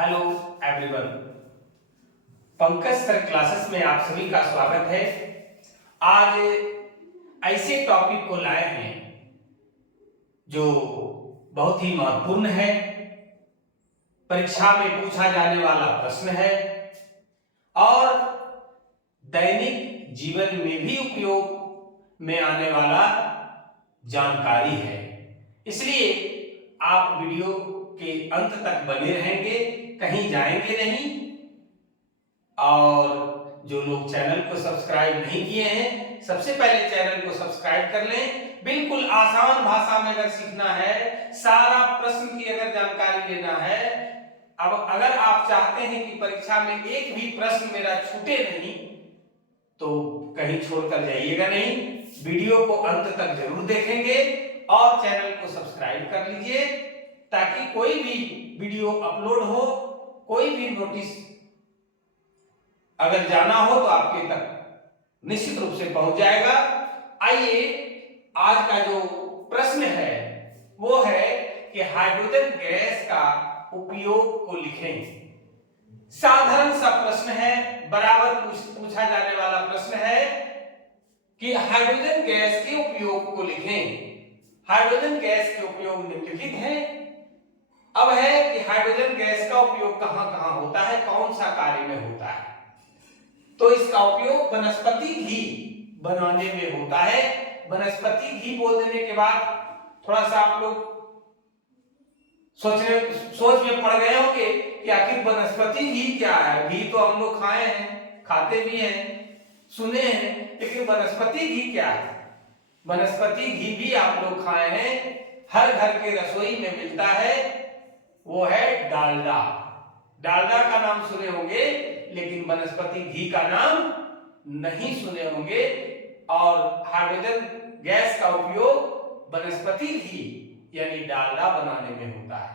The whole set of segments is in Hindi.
Hello everyone, Pankaj sir classes में आप सभी का स्वागत है। आज ऐसे टॉपिक को लाए हैं जो बहुत ही महत्वपूर्ण है, परीक्षा में पूछा जाने वाला प्रश्न है और दैनिक जीवन में भी उपयोग में आने वाला जानकारी है। इसलिए आप वीडियो के अंत तक बने रहेंगे, कहीं जाएंगे नहीं। और जो लोग चैनल को सब्सक्राइब नहीं किए हैं, सबसे पहले चैनल को सब्सक्राइब कर लें। बिल्कुल आसान भाषा में अगर सीखना है, सारा प्रश्न की अगर जानकारी लेना है, अब अगर आप चाहते हैं कि परीक्षा में एक भी प्रश्न मेरा छूटे नहीं, तो कहीं छोड़कर जाइएगा नहीं, वीडियो को अंत तक जरूर देखेंगे और चैनल को सब्सक्राइब कर लीजिए ताकि कोई भी वीडियो अपलोड हो, कोई भी नोटिस अगर जाना हो तो आपके तक निश्चित रूप से पहुंच जाएगा। आइए, आज का जो प्रश्न है वो है कि हाइड्रोजन गैस का उपयोग को लिखें। साधारण सा प्रश्न है, बराबर पूछा जाने वाला प्रश्न है कि हाइड्रोजन गैस के उपयोग को लिखें। हाइड्रोजन गैस के उपयोग निम्नलिखित हैं। अब है कि हाइड्रोजन गैस का उपयोग कहां कहां होता है, कौन सा कार्य में होता है। तो इसका उपयोग वनस्पति घी बनाने में होता है। वनस्पति घी बोल देने के बाद थोड़ा सा आप लोग सोच में पड़ गए होंगे कि आखिर वनस्पति घी क्या है। घी तो हम लोग खाए हैं, खाते भी हैं, सुने हैं, लेकिन वनस्पति घी क्या है। वनस्पति घी भी आप लोग खाए हैं, हर घर के रसोई में मिलता है, वो है डालडा। डालडा का नाम सुने होंगे, लेकिन वनस्पति घी का नाम नहीं सुने होंगे। और हाइड्रोजन गैस का उपयोग वनस्पति घी यानी डालडा बनाने में होता है।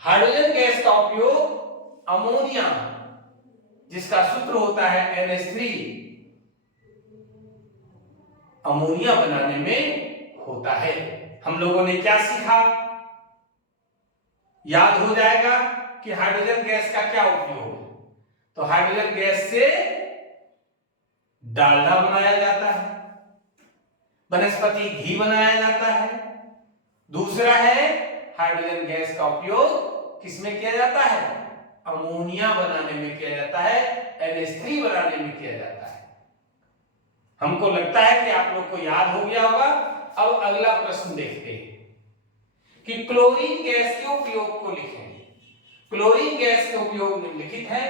हाइड्रोजन गैस का उपयोग अमोनिया, जिसका सूत्र होता है NH3, अमोनिया बनाने में होता है। हम लोगों ने क्या सीखा, याद हो जाएगा कि हाइड्रोजन गैस का क्या उपयोग है। तो हाइड्रोजन गैस से डालडा बनाया जाता है, वनस्पति घी बनाया जाता है। दूसरा है हाइड्रोजन गैस का उपयोग किसमें किया जाता है, अमोनिया बनाने में किया जाता है, NH3 बनाने में किया जाता है। हमको लगता है कि आप लोग को याद हो गया होगा। अब अगला प्रश्न देखते हैं कि क्लोरीन गैस के उपयोग को लिखें। क्लोरीन गैस के उपयोग निम्नलिखित है।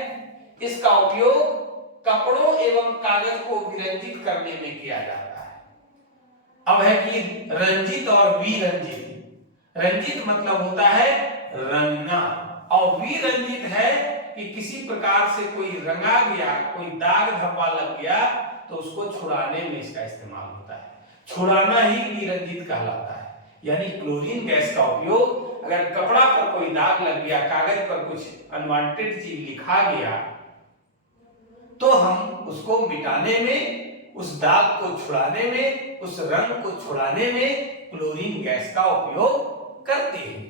इसका उपयोग कपड़ों एवं कागज को विरंजित करने में किया जाता है। अब है कि रंजित और विरंजित। रंजित मतलब होता है रंगना, और विरंजित है कि किसी प्रकार से कोई रंगा गया, कोई दाग धब्बा लग गया तो उसको छुड़ाने में इसका इस्तेमाल होता है। छुड़ाना ही विरंजित कहलाता है। यानी क्लोरीन गैस का उपयोग अगर कपड़ा पर कोई दाग लग गया, कागज पर कुछ अनवांटेड चीज लिखा गया, तो हम उसको मिटाने में, उस दाग को छुड़ाने में, उस रंग को छुड़ाने में क्लोरीन गैस का उपयोग करते हैं।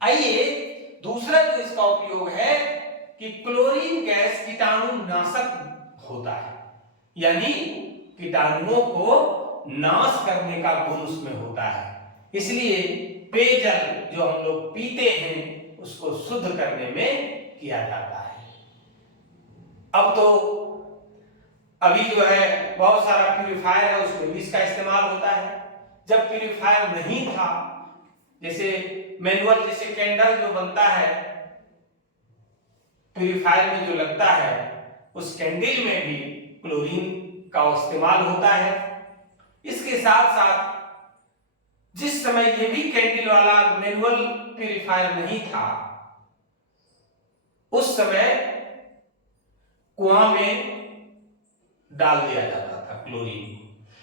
आइए, दूसरा जो इसका उपयोग है कि क्लोरीन गैस कीटाणुनाशक होता है, यानी कीटाणुओं को नाश करने का गुण उसमें होता है। इसलिए पेयजल जो हम लोग पीते हैं उसको शुद्ध करने में किया जाता है। अब तो अभी जो है बहुत सारा प्यूरिफायर है, उसमें भी इसका इस्तेमाल होता है। जब प्यूरिफायर नहीं था, जैसे मैनुअल, जैसे कैंडल जो बनता है प्यूरिफायर में जो लगता है, उस कैंडल में भी क्लोरीन का इस्तेमाल होता है। इसके साथ साथ जिस समय ये भी कैंडल वाला मैनुअल प्यूरिफायर नहीं था, उस समय कुआं में डाल दिया जाता था क्लोरीन,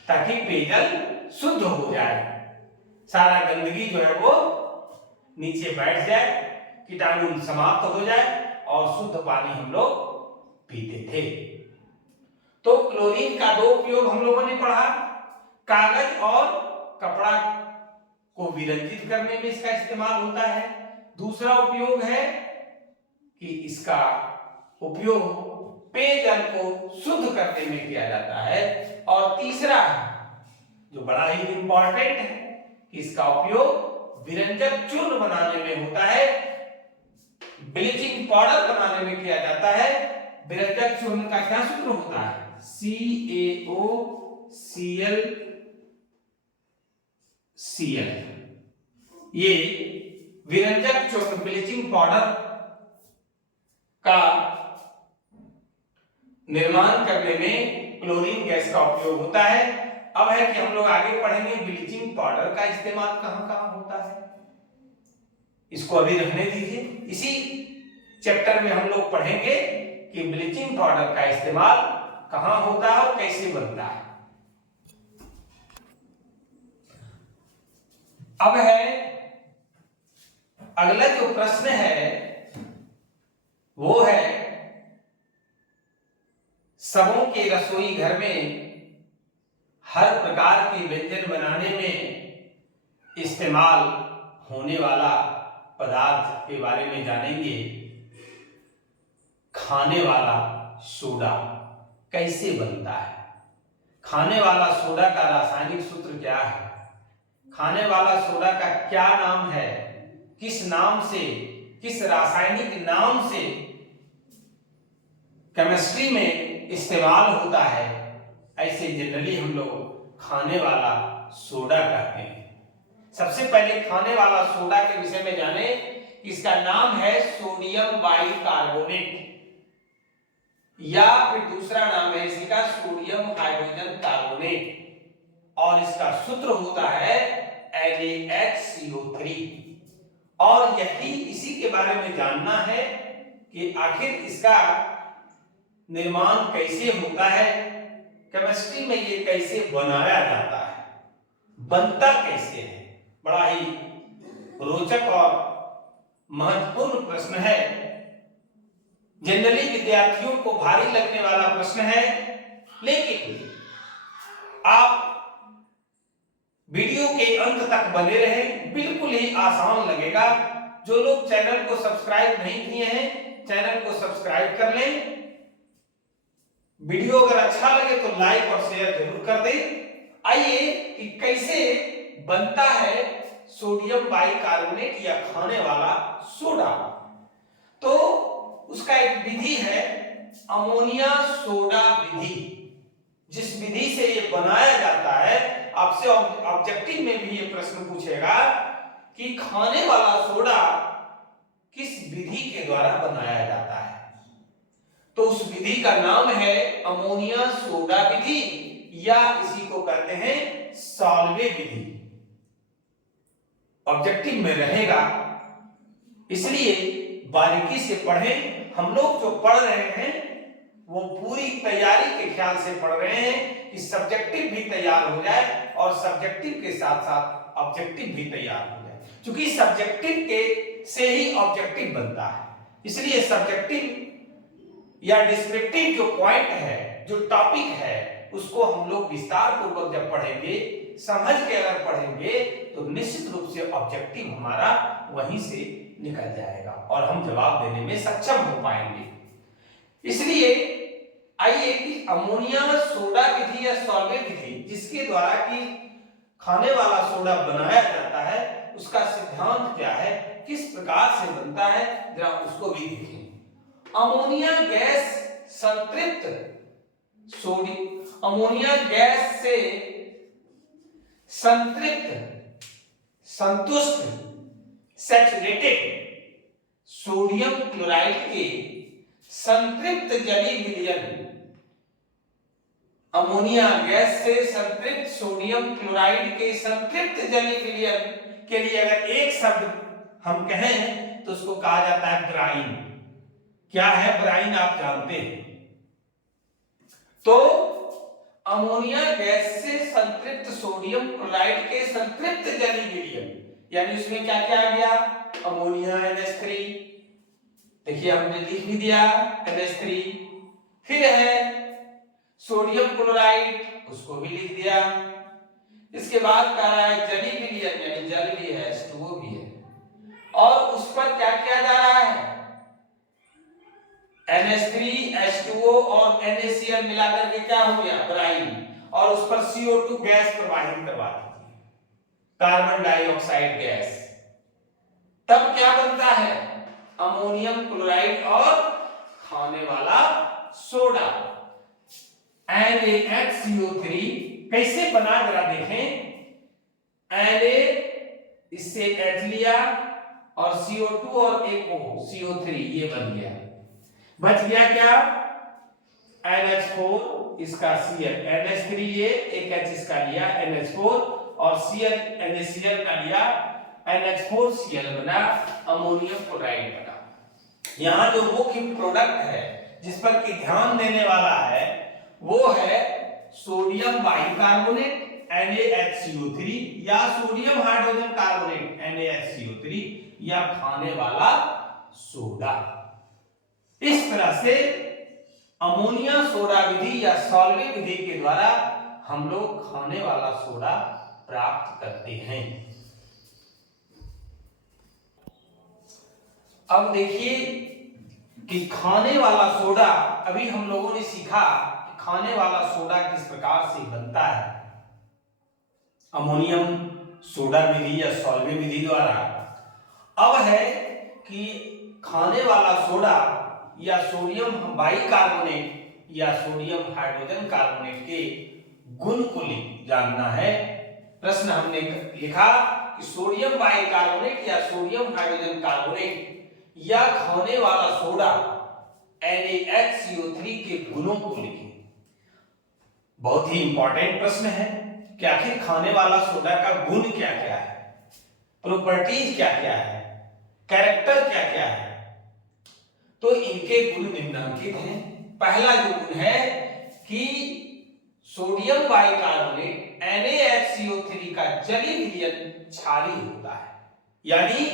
ताकि पेयजल शुद्ध हो जाए, सारा गंदगी जो है वो नीचे बैठ जाए, कीटाणु समाप्त हो जाए और शुद्ध पानी हम लोग पीते थे। तो क्लोरीन का दो उपयोग हम लोगों ने पढ़ा, कागज और कपड़ा को विरंजित करने में इसका इस्तेमाल होता है। दूसरा उपयोग है कि इसका उपयोग पेयजल को शुद्ध करने में किया जाता है। और तीसरा जो बड़ा ही इंपॉर्टेंट है कि इसका उपयोग विरंजक चूर्ण बनाने में होता है, ब्लीचिंग पाउडर बनाने में किया जाता है। विरंजक चूर्ण का क्या सूत्र होता है? CaOCl। ये विरंजक चूर्ण ब्लीचिंग पाउडर का निर्माण करने में क्लोरीन गैस का उपयोग होता है। अब है कि हम लोग आगे पढ़ेंगे ब्लीचिंग पाउडर का इस्तेमाल कहां कहां होता है, इसको अभी रहने दीजिए। इसी चैप्टर में हम लोग पढ़ेंगे कि ब्लीचिंग पाउडर का इस्तेमाल कहां होता है और कैसे बनता है। अब है अगला जो प्रश्न है वो है सबों के रसोई घर में हर प्रकार के व्यंजन बनाने में इस्तेमाल होने वाला पदार्थ के बारे में जानेंगे। खाने वाला सोडा कैसे बनता है? खाने वाला सोडा का रासायनिक सूत्र क्या है? खाने वाला सोडा का क्या नाम है? किस नाम से, किस रासायनिक नाम से केमिस्ट्री में इस्तेमाल होता है? ऐसे जनरली हम लोग खाने वाला सोडा कहते हैं। सबसे पहले खाने वाला सोडा के विषय में जाने, इसका नाम है सोडियम बाइकार्बोनेट, या फिर दूसरा नाम है इसका सोडियम हाइड्रोजन कार्बोनेट, और इसका सूत्र होता है NaHCO3। और यही इसी के बारे में जानना है कि आखिर इसका निर्माण कैसे होता है, केमिस्ट्री में ये कैसे बनाया जाता है, बनता कैसे है। बड़ा ही रोचक और महत्वपूर्ण प्रश्न है, जनरली विद्यार्थियों को भारी लगने वाला प्रश्न है, लेकिन आप वीडियो के अंत तक बने रहें, बिल्कुल ही आसान लगेगा। जो लोग चैनल को सब्सक्राइब नहीं किए हैं, चैनल को सब्सक्राइब कर लें। वीडियो अगर अच्छा लगे तो लाइक और शेयर जरूर कर दें। आइए कि कैसे बनता है सोडियम बाइकार्बोनेट या खाने वाला सोडा। तो उसका एक विधि है अमोनिया सोडा विधि, जिस विधि से ये बनाया जाता है। आपसे ऑब्जेक्टिव में भी ये प्रश्न पूछेगा कि खाने वाला सोडा किस विधि के द्वारा बनाया जाता है। तो उस विधि का नाम है अमोनिया सोडा विधि, या इसी को कहते हैं सॉल्वे विधि। ऑब्जेक्टिव में रहेगा, इसलिए बारीकी से पढ़ें। हम लोग जो पढ़ रहे हैं वो पूरी तैयारी के ख्याल से पढ़ रहे हैं कि सब्जेक्टिव भी तैयार हो जाए और सब्जेक्टिव के साथ साथ ऑब्जेक्टिव भी तैयार हो जाए, क्योंकि सब्जेक्टिव के से ही ऑब्जेक्टिव बनता है। इसलिए सब्जेक्टिव या डिस्क्रिप्टिव जो पॉइंट है, जो टॉपिक है, उसको हम लोग विस्तार पूर्वक जब पढ़ेंगे, समझ के अगर पढ़ेंगे, तो निश्चित रूप से ऑब्जेक्टिव हमारा वहीं से निकल जाएगा और हम जवाब देने में सक्षम हो पाएंगे। इसलिए आइए कि अमोनिया सोडा विधि या सॉल्वे विधि, जिसके द्वारा कि खाने वाला सोडा बनाया जाता है, उसका सिद्धांत क्या है, किस प्रकार से बनता है, जरा उसको भी देखें। अमोनिया गैस संतृप्त अमोनिया गैस से संतृप्त संतुष्ट सैचुरेटेड सोडियम क्लोराइड के संतृप्त जलीय विलयन, अमोनिया गैस से संतृप्त सोडियम क्लोराइड के संतृप्त जलीय विलयन के लिए अगर एक शब्द हम कहें तो उसको कहा जाता है ब्राइन। क्या है ब्राइन, आप जानते हैं। तो अमोनिया गैस से संतृप्त सोडियम क्लोराइड के संतृप्त जलीय विलयन, यानी उसमें क्या क्या आ गया, अमोनिया NH3, देखिए हमने लिख भी दिया NH3, फिर है सोडियम क्लोराइड, उसको भी लिख दिया। इसके बाद कह रहा है जलीय विलयन, यानी जल भी है, H2O भी है, और उस पर क्या किया जा रहा है, NH3 H2O और NaCl मिलाकर के क्या हो गया, ब्राइन, और उस पर CO2 गैस प्रवाहित करवा दीजिए, कार्बन डाइऑक्साइड गैस। तब क्या बनता है, अमोनियम क्लोराइड और खाने वाला सोडा NaHCO3। कैसे बना जरा देखें, Na इससे H लिया और CO2 और एक O CO3, ये बन गया। बच गया क्या, NH4 इसका Cl, NH3 ये एक H इसका लिया NH4 और Cl NaCl का लिया NH4Cl बना, अमोनियम क्लोराइड बना। यहाँ जो मुख्य प्रोडक्ट है जिस पर कि ध्यान देने वाला है वो है सोडियम बाइकार्बोनेट NaHCO3 या सोडियम हाइड्रोजन कार्बोनेट NaHCO3 या खाने वाला सोडा। इस तरह से अमोनिया सोडा विधि या सॉल्वे विधि के द्वारा हम लोग खाने वाला सोडा प्राप्त करते हैं। अब देखिए कि खाने वाला सोडा, अभी हम लोगों ने सीखा कि खाने वाला सोडा किस प्रकार से बनता है अमोनियम सोडा विधि या सॉल्वे विधि द्वारा। अब है कि खाने वाला सोडा या सोडियम बाइकार्बोनेट या सोडियम हाइड्रोजन कार्बोनेट के गुण को जानना है। प्रश्न हमने लिखा कि सोडियम बाइकार्बोनेट या सोडियम हाइड्रोजन कार्बोनेट या खाने वाला सोडा NaHCO3 के गुणों को लिखें। बहुत ही इंपॉर्टेंट प्रश्न है कि आखिर खाने वाला सोडा का गुण क्या क्या है, प्रॉपर्टीज क्या क्या है, कैरेक्टर क्या क्या है। तो इनके गुण निम्नलिखित हैं। पहला जो गुण है कि सोडियम बाइकार्बोनेट NaHCO3 का जलीय विलयन क्षारीय होता है, यानी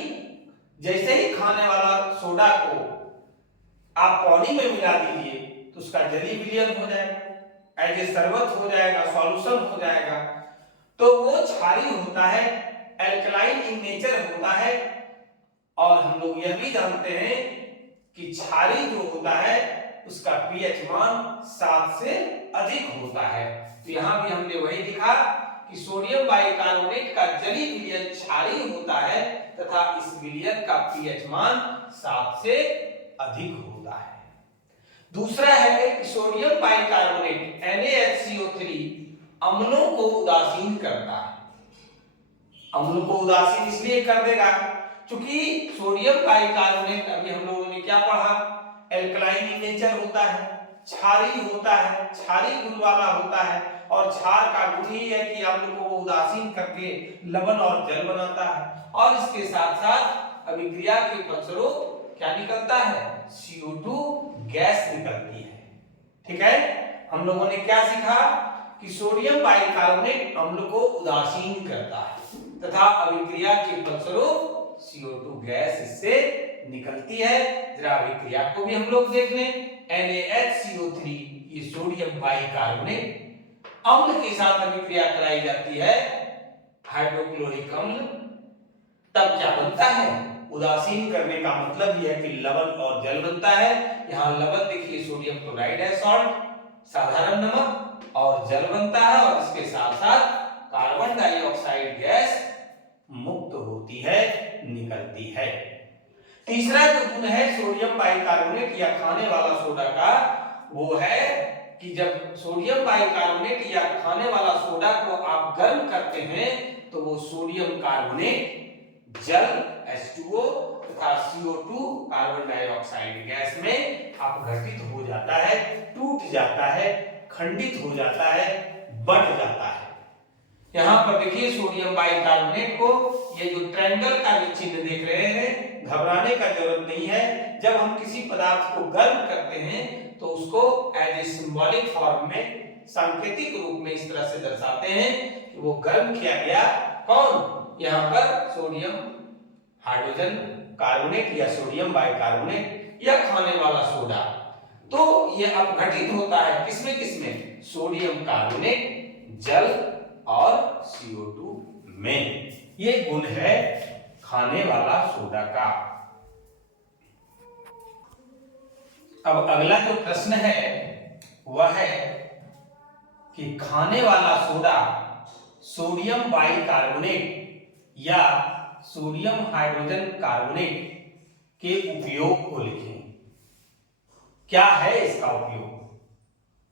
जैसे ही खाने वाला सोडा को आप पानी में मिला दीजिए तो उसका जलीय विलयन हो जाएगा, एज ए शरबत हो जाएगा, सॉल्यूशन हो जाएगा। तो वो क्षारीय होता है, एल्कलाइन इन नेचर होता है। और हम लोग यह भी जानते हैं कि क्षारीय जो होता है उसका pH मान 7 से अधिक होता है। तो यहाँ भी हमने वही लिखा कि सोडियम बाइकार्बोनेट का जलीय विलयन क्षारीय होता है तथा इस विलयन का pH मान 7 से अधिक होता है। दूसरा है कि सोडियम बाइकार्बोनेट NaHCO3 अम्लों को उदासीन करता है। अम्लों को उदासीन इसलिए कर देगा क्योंकि सोडियम बाइकार्बोनेट, अभी हम लोगों ने क्या पढ़ा, एल्कलाइन इन नेचर होता है, क्षारीय होता है, क्षारीय गुण वाला होता है। और क्षार का गुण ही है कि अम्ल को वो उदासीन करके लवण और जल बनाता है। और इसके साथ साथ अभिक्रिया के फलस्वरूप क्या निकलता है, CO2 गैस निकलती है। ठीक है, हम लोगों ने क्या सीखा कि सोडियम बाइकार्बोनेट अम्ल को उदासीन करता है तथा अभिक्रिया के फलस्वरूप CO2 गैस इससे निकलती है। जरा अभिक्रिया को भी हम लोग देख लें। NaHCO3 ये सोडियम बाइकार्बोनेट अम्ल के साथ अभिक्रिया कराई जाती है, हाइड्रोक्लोरिक अम्ल, तब क्या बनता है, उदासीन करने का मतलब यह है कि लवण और जल बनता है। यहाँ लवण देखिए सोडियम क्लोराइड है, सॉल्ट, साधारण नमक, और जल बनता है और इसके साथ साथ कार्बन डाइऑक्साइड गैस मुक्त होती है, निकलती है। तीसरा जो गुण है सोडियम बाइकार्बोनेट या खाने वाला सोडा का, वो है कि जब सोडियम बाइकार्बोनेट या खाने वाला सोडा को आप गर्म करते हैं तो वो सोडियम कार्बोनेट जल H2O तथा CO2 कार्बन डाइऑक्साइड गैस में अपघटित हो जाता है, टूट जाता है, खंडित हो जाता है, बट जाता है। यहाँ पर देखिए सोडियम बाइकार्बोनेट को, ये जो ट्रायंगल का जो चिन्ह देख रहे हैं, घबराने का जरूरत नहीं है। जब हम किसी पदार्थ को गर्म करते हैं तो उसको एज ए सिंबॉलिक फॉर्म में, सांकेतिक रूप में इस तरह से दर्शाते हैं कि वो गर्म किया गया। कौन, यहाँ पर सोडियम हाइड्रोजन कार्बोनेट या सोडियम बाइकार्बोनेट या खाने वाला सोडा। तो ये अपघटित होता है किसमें किसमें, सोडियम कार्बोनेट, जल और CO2 में। ये गुण है खाने वाला सोडा का। अब अगला जो प्रश्न है वह है कि खाने वाला सोडा सोडियम बाइकार्बोनेट या सोडियम हाइड्रोजन कार्बोनेट के उपयोग को लिखें। क्या है इसका उपयोग?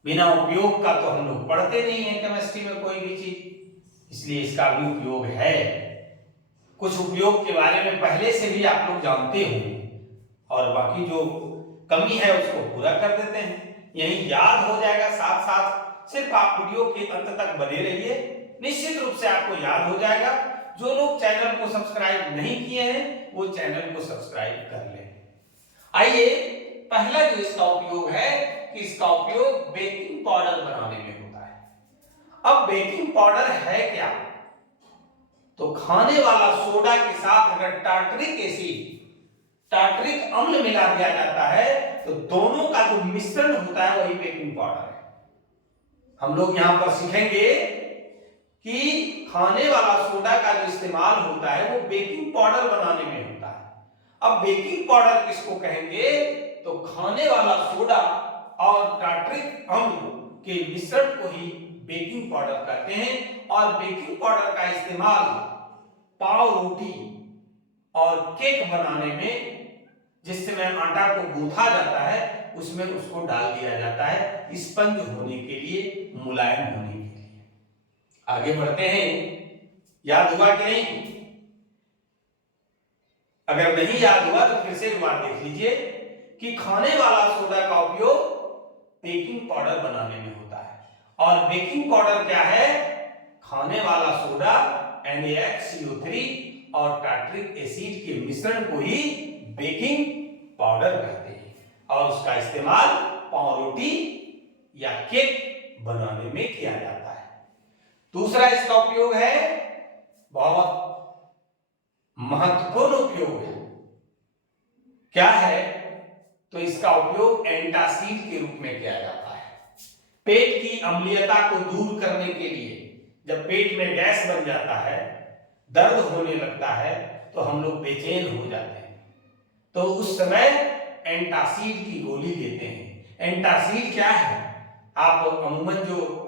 बिना उपयोग का तो हम लोग पढ़ते नहीं है केमिस्ट्री में कोई भी चीज, इसलिए इसका भी उपयोग है। कुछ उपयोग के बारे में पहले से भी आप लोग जानते होंगे और बाकी जो कमी है उसको पूरा कर देते हैं, यही याद हो जाएगा। साथ साथ सिर्फ आप वीडियो के अंत तक बने रहिए, निश्चित रूप से आपको याद हो जाएगा। जो लोग चैनल को सब्सक्राइब नहीं किए हैं वो चैनल को सब्सक्राइब कर लें। आइए, पहला जो इसका उपयोग है कि इसका उपयोग बेकिंग पाउडर बनाने में होता है। अब बेकिंग पाउडर है क्या? तो खाने वाला सोडा के साथ अगर टार्टरिक एसिड, टार्टरिक अम्ल मिला दिया जाता है तो दोनों का जो मिश्रण होता है वही बेकिंग पाउडर है। हम लोग यहां पर सीखेंगे कि खाने वाला सोडा का जो इस्तेमाल होता है वो बेकिंग पाउडर बनाने में होता है। अब बेकिंग पाउडर किसको कहेंगे? तो खाने वाला सोडा और टार्टरिक अम्ल के मिश्रण को ही बेकिंग पाउडर कहते हैं। और बेकिंग पाउडर का इस्तेमाल पाव रोटी और केक बनाने में, जिस समय आटा को गूंथा जाता है उसमें उसको डाल दिया जाता है स्पंज होने के लिए, मुलायम होने के लिए। आगे बढ़ते हैं। याद हुआ कि नहीं? अगर नहीं याद हुआ तो फिर से एक बार देख लीजिए कि खाने वाला सोडा का उपयोग बेकिंग पाउडर बनाने में होता है। और बेकिंग पाउडर क्या है? खाने वाला सोडा NaCO3 और टार्टरिक एसिड के मिश्रण को ही बेकिंग पाउडर कहते हैं और उसका इस्तेमाल पावरोटी या केक बनाने में किया जाता है। दूसरा इसका उपयोग है, बहुत महत्वपूर्ण उपयोग है। क्या है? तो इसका उपयोग एंटासिड के रूप में किया जाता है। पेट की अम्लीयता को दूर करने के लिए, जब पेट में गैस बन जाता है, दर्द होने लगता है तो हम लोग बेचैन हो जाते हैं, तो उस समय एंटासिड की गोली देते हैं। एंटासिड क्या है? आप अमूमन जो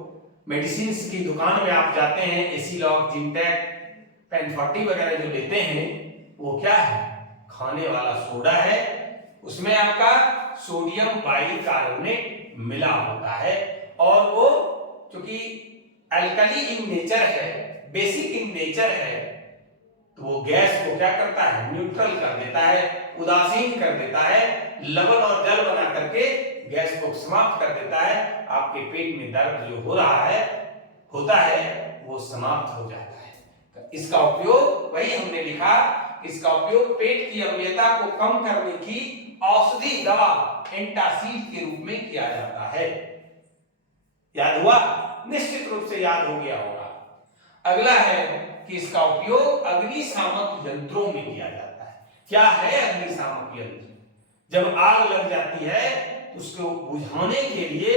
मेडिसिन की दुकान में आप जाते हैं, एसिलॉक, जिंटेक, पेन40 वगैरह जो लेते हैं, वो क्या है? खाने वाला सोडा है, उसमें आपका सोडियम बाइकार्बोनेट मिला होता है और वो चूंकि अल्कली इन नेचर है, बेसिक इन नेचर है, तो वो गैस को क्या करता है? न्यूट्रल कर देता है, उदासीन कर देता है, लवण और जल बना करके गैस को समाप्त कर देता है। आपके पेट में दर्द जो हो रहा है, होता है, वो समाप्त हो जाता है। इसका उपयोग वही हमने लिखा, इसका उपयोग पेट की अम्लीयता को कम करने की औषधि दवा एंटासिड के रूप में किया जाता है। याद हुआ? निश्चित रूप से याद हो गया होगा। अगला है कि इसका उपयोग अग्निशामक यंत्रों में किया जाता है। क्या है अग्निशामक यंत्र? जब आग लग जाती है तो उसको बुझाने के लिए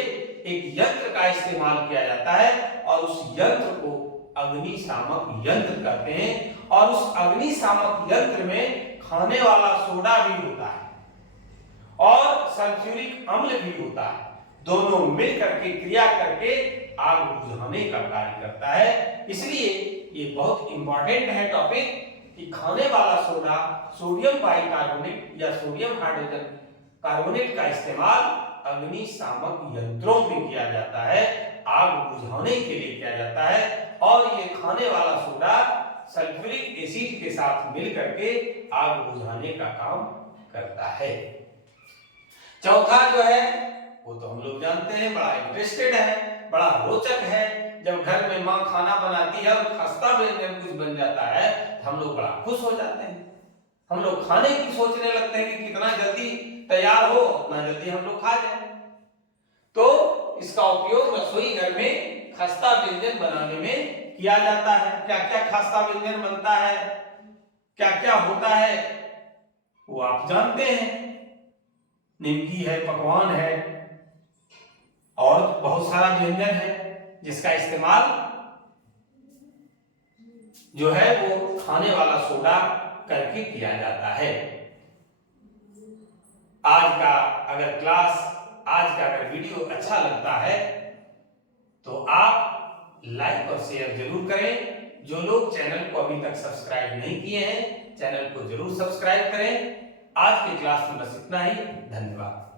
एक यंत्र का इस्तेमाल किया जाता है और उस यंत्र को अग्निशामक यंत्र कहते हैं। और उस अग्निशामक यंत्र में खाने वाला सोडा भी होता है और सल्फ्यूरिक अम्ल भी होता है, दोनों मिल करके क्रिया करके आग बुझाने का कार्य करता है। इसलिए ये बहुत इंपॉर्टेंट है टॉपिक कि खाने वाला सोडा सोडियम बाइकार्बोनेट या सोडियम हाइड्रोजन कार्बोनेट का इस्तेमाल अग्निशामक यंत्रों में किया जाता है, आग बुझाने के लिए किया जाता है। और ये खाने वाला सोडा सल्फ्यूरिक एसिड के साथ मिल करके आग बुझाने का काम करता है। चौथा जो है वो तो हम लोग जानते हैं, बड़ा इंटरेस्टेड है, बड़ा रोचक है। जब घर में माँ खाना बनाती है और खस्ता व्यंजन कुछ बन जाता है तो हम लोग बड़ा खुश हो जाते हैं। हम लोग खाने की सोचने लगते हैं कि कितना जल्दी तैयार हो, उतना जल्दी हम लोग खा जाए। तो इसका उपयोग रसोई घर में खस्ता व्यंजन बनाने में किया जाता है। क्या क्या खस्ता व्यंजन बनता है, क्या क्या होता है, वो आप जानते हैं। निमकी है, पकवान है और बहुत सारा व्यंजन है जिसका इस्तेमाल जो है वो खाने वाला सोडा करके किया जाता है। आज का अगर क्लास आज का अगर वीडियो अच्छा लगता है तो आप लाइक और शेयर जरूर करें। जो लोग चैनल को अभी तक सब्सक्राइब नहीं किए हैं, चैनल को जरूर सब्सक्राइब करें। आज की क्लास में बस इतना ही। धन्यवाद।